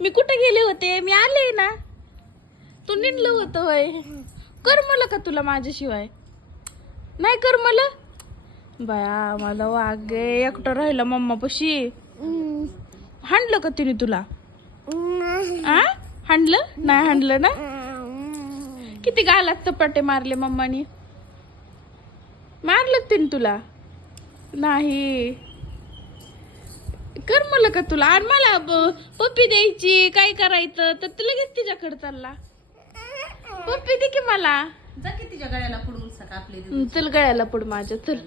मी कुठे गेले होते? मी आले ना. तू निंडलं होतं वय कर मला का तुला माझ्याशिवाय? नाही कर मला? बाया मला वागे एकटं एकटं मम्मा मम्मापाशी. हांडलं का तिने तुला? आ? हांडलं नाही हांडलं ना? किती गालात चपाटे मारले मम्मानी? मारलं तिने तुला? नाही. कर मला का तुला? आणि मला ब- पप्पी द्यायची काय करायचं? तर तू लगेच तिच्याकडे चालला. पप्पी दे की मला. जा की तिच्या गळ्याला पुढून सका आपले चल गळ्याला पड माझ्या चल.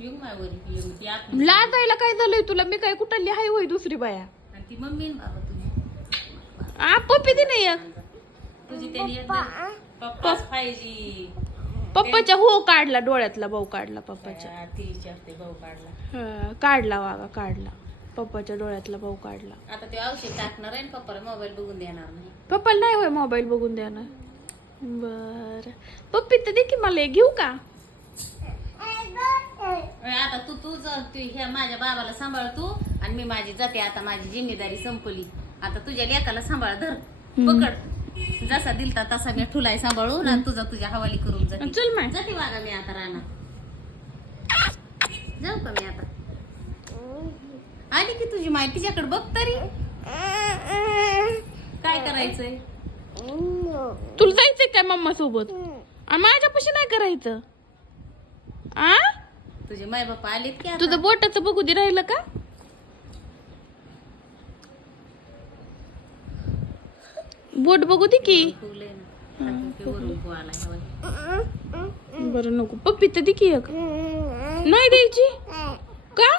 येऊ मायवरी येऊ ती आपली लाजायला काय झालंय तुला? मी काय कुठली हाय होय दुसरी बाया? आणि ती मम्मी न बाबा तुझी. आ पप्पी दे नाही एक. तुझी त्यांनी एक जण- पप्पाच पाहिजे. पप्पाच्या हो काढला डोळ्यातला भाऊ काढला पप्पाच्या. त्या ती विचारते भाऊ काढला. हं, काढला वागा काढला. पप्पाच्या डोळ्यातला भाऊ काढला. आता ते औषध टाकणार आहे पप्पाला मोबाईल बघून देणार नाही. पप्पाला नाही होय मोबाईल बघून ना बर. पप्पी तर दे की मला घेऊ का? आता तू तू जा तू ह्या माझ्या बाबाला सांभाळ तू आणि मी माझी जाते. आता माझी जिम्मेदारी संपली. आता तुझ्या लेकाला सांभाळ धर. पकड. जसा दिलता तसा मी ठुलाय सांभाळून आणि तुझा तुझ्या हवाली करून जाते. चल जाते वागा मी आता राहणार जाऊ का मी आता? आली की तुझी माय तिच्याकडे बघ तरी. काय करायचंय? तुला जायचंय काय मम्मा सोबत आणि माझ्यापाशी नाही करायचं. आ? तुझे माय बाप्पा आलेत की? तुझं बोटाचं बघू दे राहिलं का? बोट बघू दे की. बरं नको. पप्पी तर दे की एक. नाही द्यायची. का?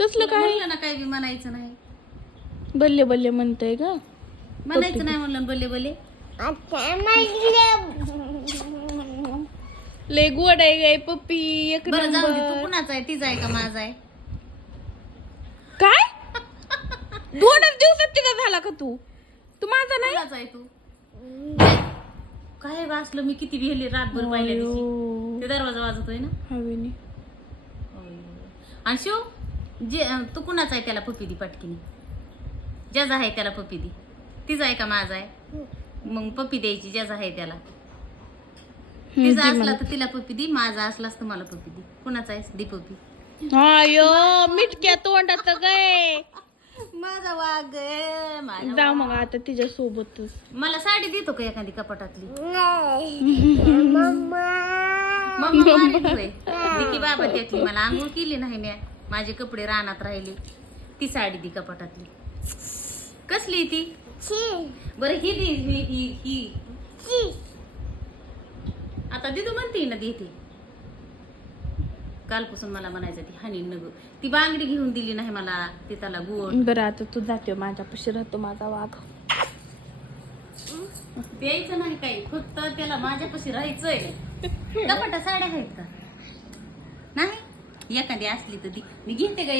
तसलं काय? म्हणलं ना काय बी म्हणायचं नाही. बल्ले बल्ले म्हणतंय का म्हणायचं नाही म्हणलं बल्ले बल्ले. लय गोड आहे गाय पप्पी. एक बरं जाऊ दे तू नंबर. कुणाचा आहे? तिचा आहे का माझा आहे? काय? दोनच दिवसात तिला झाला का तू? तू माझा नाही? कुणाचा आहे तू? काय वाचलं मी किती भेले रातभर पाहिल्या दिवशी. अयो, ते दरवाजा वाजतोय ना. हवेनी. आणि शिव जे तू कुणाचा आहे त्याला पप्पी दी पटकीने? ज्याचा आहे त्याला पप्पी दी. तिचा आहे का माझा आहे? मग पप्पी द्यायची ज्याचा आहे त्याला. तिचा असला. तर तिला पप्पी दी माझा असलाच तर मला पप्पी दी. कुणाचा आहे? दी अयो मिटक्या तोंडात माझा वाघ आहे, माझा जा. मग आता तिच्या सोबतच मला साडी देतो का एखादी कपाटातली? मम्मा. मारीत होय. दे की बाबा त्यातली. मला आंघोळ केली नाही म्या. माझे कपडे रानात राहिले. ती साडी दी कपाटातली. कसली ती? बरं ही दी ही ही. ही आता दिदू म्हणते ना देते. कालपासून मला म्हणायचं ती हानी नग ती बांगडी घेऊन दिली नाही मला ती त्याला गोड. बरं आता तू जाते माझ्यापाशी राहतो माझा वाघ. द्यायचं नाही काही फक्त त्याला माझ्यापाशी राहायचंय. कपाटा साड्या आहेत का? नाही? एखादी असली तर ती. मी घेते का